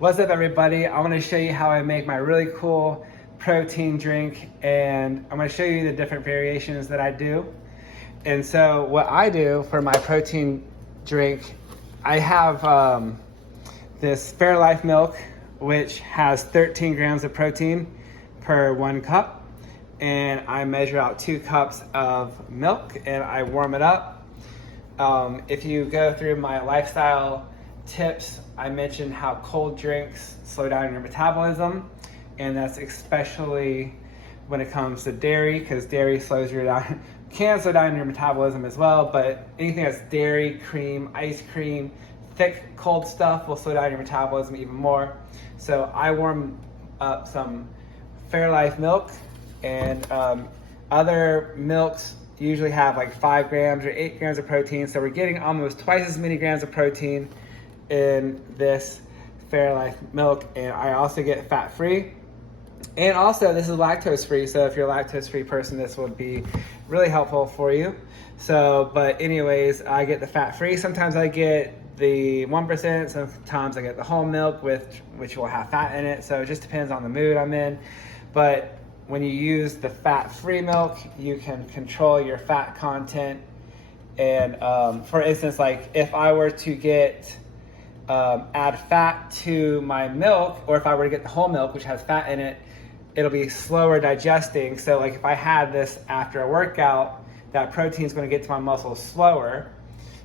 What's up, everybody? I want to show you how I make my really cool protein drink, and I'm going to show you the different variations that I do. And so what I do for my protein drink, I have this Fairlife milk, which has 13 grams of protein per 1 cup. And I measure out 2 cups of milk and I warm it up. If you go through my lifestyle tips, I mentioned how cold drinks slow down your metabolism, and that's especially when it comes to dairy, because dairy slows you down, can slow down your metabolism as well, but anything that's dairy, cream, ice cream, thick cold stuff will slow down your metabolism even more. So I warm up some Fairlife milk, and other milks usually have like 5 grams or 8 grams of protein, so we're getting almost twice as many grams of protein in this Fairlife milk. And I also get fat-free, and also this is lactose-free, so if you're a lactose-free person, this would be really helpful for you. So, but anyways, I get the fat-free. Sometimes I get the 1%, sometimes I get the whole milk which will have fat in it, so it just depends on the mood I'm in. But when you use the fat-free milk, you can control your fat content. And for instance, like if I were to add fat to my milk, or if I were to get the whole milk, which has fat in it, it'll be slower digesting. So like if I had this after a workout, that protein is going to get to my muscles slower.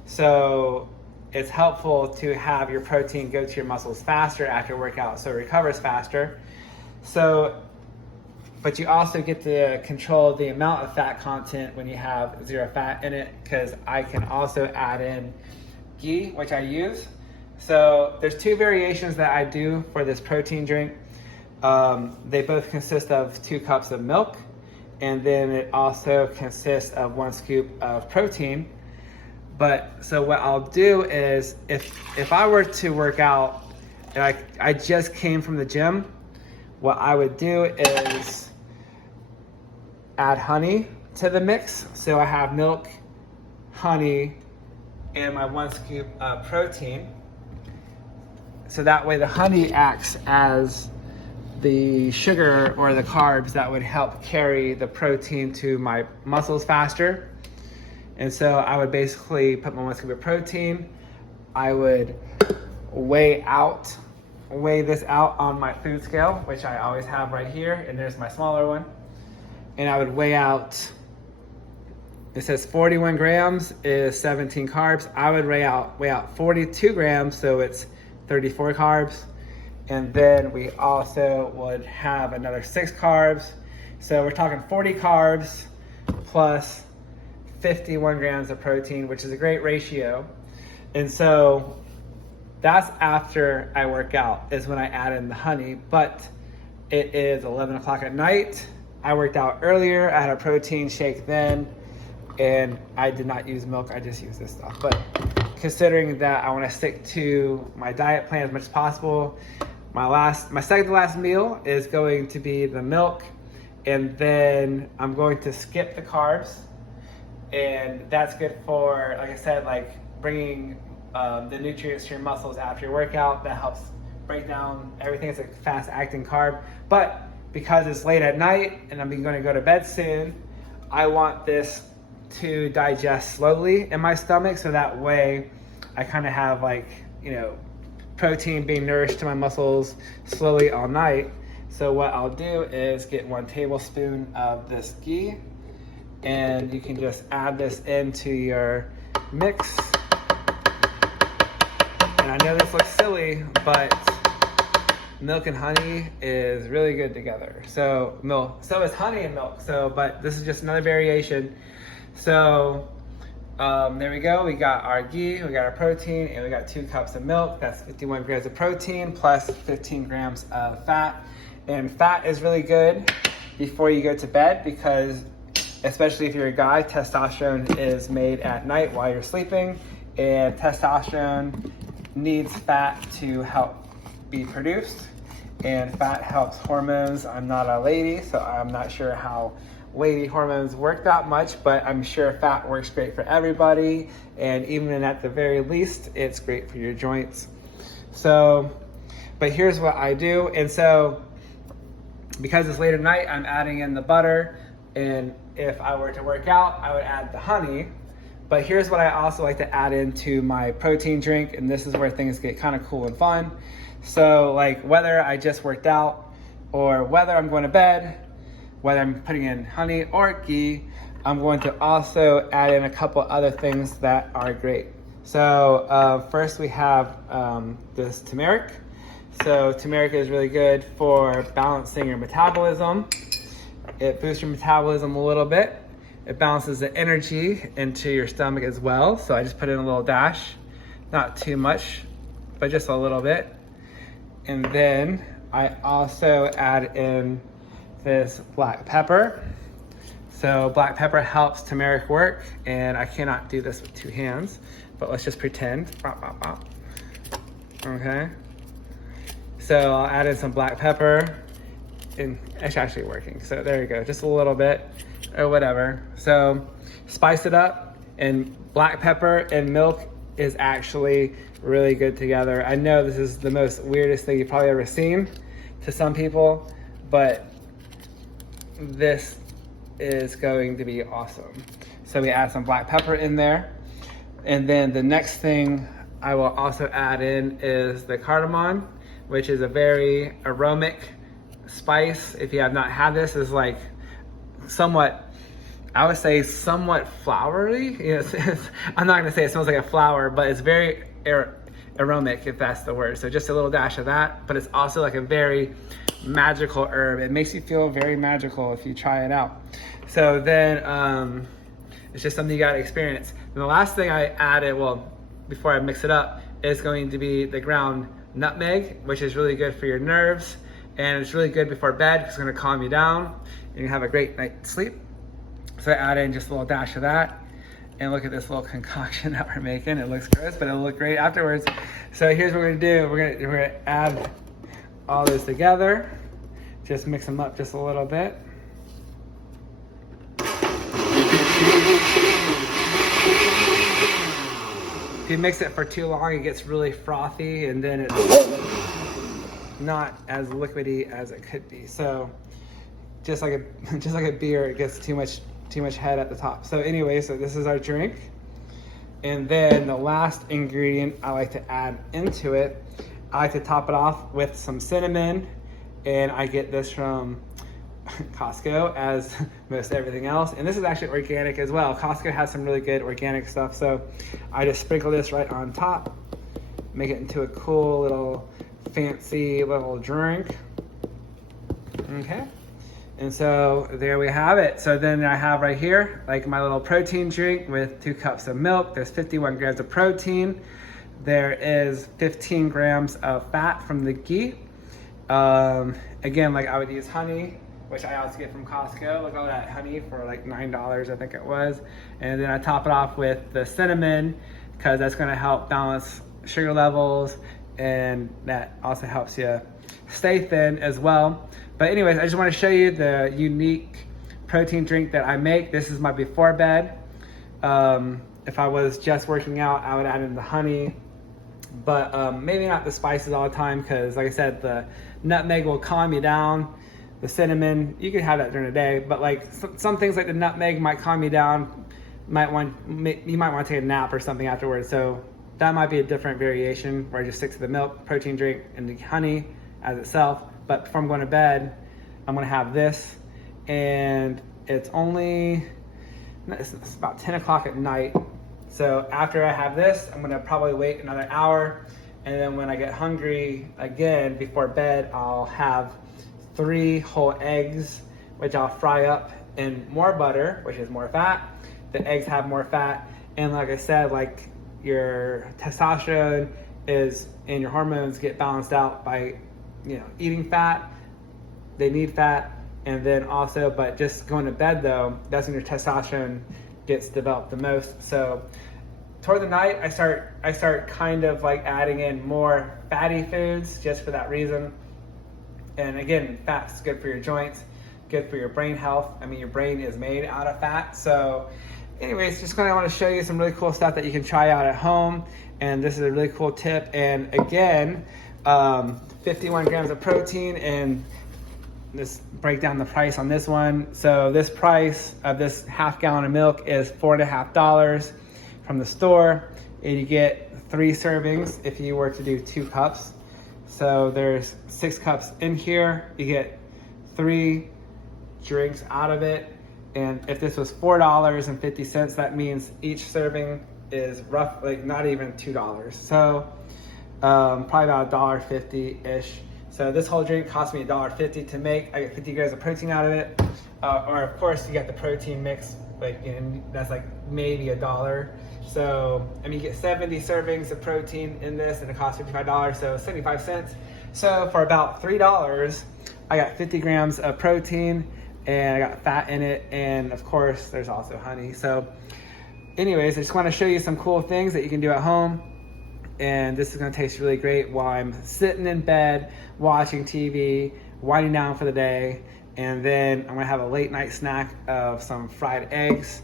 So it's helpful to have your protein go to your muscles faster after a workout, so it recovers faster. So, but you also get to control the amount of fat content when you have 0 fat in it, because I can also add in ghee, which I use. So there's 2 variations that I do for this protein drink. They both consist of 2 cups of milk, and then it also consists of 1 scoop of protein. But so what I'll do is, if I were to work out and I just came from the gym, what I would do is add honey to the mix. So I have milk, honey, and my 1 scoop of protein. So that way the honey acts as the sugar or the carbs that would help carry the protein to my muscles faster. And so I would basically put my 1 scoop of protein. I would weigh this out on my food scale, which I always have right here, and there's my smaller one. And I would weigh out, it says 41 grams is 17 carbs. I would weigh out 42 grams, so it's 34 carbs. And then we also would have another 6 carbs. So we're talking 40 carbs plus 51 grams of protein, which is a great ratio. And so that's after I work out, is when I add in the honey. But it is 11 o'clock at night. I worked out earlier. I had a protein shake then, and I did not use milk. I just used this stuff. But considering that I want to stick to my diet plan as much as possible, my second to last meal is going to be the milk, and then I'm going to skip the carbs. And that's good for, like I said, like bringing the nutrients to your muscles after your workout. That helps break down everything. It's a fast acting carb. But because it's late at night and I'm going to go to bed soon, I want this to digest slowly in my stomach, so that way I kind of have like, protein being nourished to my muscles slowly all night. So what I'll do is get 1 tablespoon of this ghee, and you can just add this into your mix. And I know this looks silly, but milk and honey is really good together. So is honey and milk. But this is just another variation. So there we go. We got our ghee, we got our protein, and we got 2 cups of milk. That's 51 grams of protein plus 15 grams of fat. And fat is really good before you go to bed, because especially if you're a guy, testosterone is made at night while you're sleeping, and testosterone needs fat to help be produced, and fat helps hormones. I'm not a lady, so I'm not sure how lady hormones work that much, but I'm sure fat works great for everybody, and even at the very least, it's great for your joints. So But here's what I do. And so because it's late at night, I'm adding in the butter. And if I were to work out, I would add the honey. But here's what I also like to add into my protein drink. And this is where things get kind of cool and fun. So like whether I just worked out or whether I'm going to bed, whether I'm putting in honey or ghee, I'm going to also add in a couple other things that are great. So first we have this turmeric. So turmeric is really good for balancing your metabolism. It boosts your metabolism a little bit. It balances the energy into your stomach as well. So I just put in a little dash, not too much, but just a little bit. And then I also add in this black pepper. So black pepper helps turmeric work, and I cannot do this with two hands, but let's just pretend. Okay. So I'll add in some black pepper, and it's actually working. So there you go, just a little bit or whatever. So spice it up, and black pepper and milk is actually really good together. I know this is the most weirdest thing you've probably ever seen to some people, but this is going to be awesome. So we add some black pepper in there. And then the next thing I will also add in is the cardamom, which is a very aromatic spice. If you have not had this, it's like somewhat, I would say somewhat flowery. You know, I'm not gonna say it smells like a flower, but it's very aromatic, if that's the word. So just a little dash of that, but it's also like a very magical herb. It makes you feel very magical if you try it out. So then it's just something you gotta experience. And the last thing I added, well, before I mix it up, is going to be the ground nutmeg, which is really good for your nerves. And it's really good before bed because it's gonna calm you down and you have a great night's sleep. So I add in just a little dash of that. And look at this little concoction that we're making. It looks gross, but it'll look great afterwards. So here's what we're gonna do. We're gonna add all this together. Just mix them up just a little bit. If you mix it for too long, it gets really frothy, and then it's not as liquidy as it could be. So just like a beer, it gets too much head at the top. So anyway, so this is our drink. And then the last ingredient I like to add into it, I like to top it off with some cinnamon. And I get this from Costco, as most everything else. And this is actually organic as well. Costco has some really good organic stuff. So I just sprinkle this right on top, make it into a cool little fancy little drink. Okay. And so there we have it. So then I have right here, like my little protein drink with 2 cups of milk. There's 51 grams of protein. There is 15 grams of fat from the ghee. Again, like I would use honey, which I also get from Costco. Look at all that honey for like $9, I think it was. And then I top it off with the cinnamon, because that's gonna help balance sugar levels, and that also helps you stay thin as well. But anyways, I just want to show you the unique protein drink that I make. This is my before bed. If I was just working out, I would add in the honey, but maybe not the spices all the time, because like I said, the nutmeg will calm you down. The cinnamon, you can have that during the day, but like some things like the nutmeg might calm you down. You might want to take a nap or something afterwards. So that might be a different variation where I just stick to the milk, protein drink, and the honey as itself. But before I'm going to bed, I'm gonna have this, and it's about 10 o'clock at night. So after I have this, I'm gonna probably wait another hour, and then when I get hungry again before bed, I'll have 3 whole eggs, which I'll fry up in more butter, which is more fat. The eggs have more fat, and like I said, like your testosterone is and your hormones get balanced out by eating fat. They need fat. And then also, but just going to bed though, that's when your testosterone gets developed the most. So toward the night, I start kind of like adding in more fatty foods just for that reason. And again, fat's good for your joints, good for your brain health. I mean, your brain is made out of fat. So anyways, just kind of want to show you some really cool stuff that you can try out at home. And this is a really cool tip. And again, 51 grams of protein, and this break down the price on this one. So this price of this half gallon of milk is $4.50 from the store, and you get 3 servings if you were to do 2 cups. So there's 6 cups in here. You get 3 drinks out of it. And if this was $4.50, that means each serving is roughly not even $2. So probably about $1.50-ish. So this whole drink cost me $1.50 to make. I get 50 grams of protein out of it. Or of course you get the protein mix, that's like maybe $1. So I mean, you get 70 servings of protein in this, and it costs $55, so 75 cents. So for about $3, I got 50 grams of protein, and I got fat in it, and of course there's also honey. So anyways, I just want to show you some cool things that you can do at home, and this is going to taste really great while I'm sitting in bed watching TV, winding down for the day, and then I'm going to have a late night snack of some fried eggs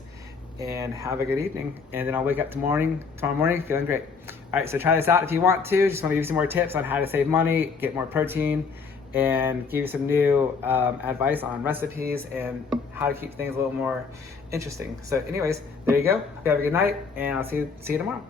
and have a good evening, and then I'll wake up tomorrow morning feeling great. All right, so try this out if you want to. Just want to give you some more tips on how to save money, get more protein, and give you some new advice on recipes and how to keep things a little more interesting. So anyways, there you go. Hope you have a good night, and I'll see you tomorrow.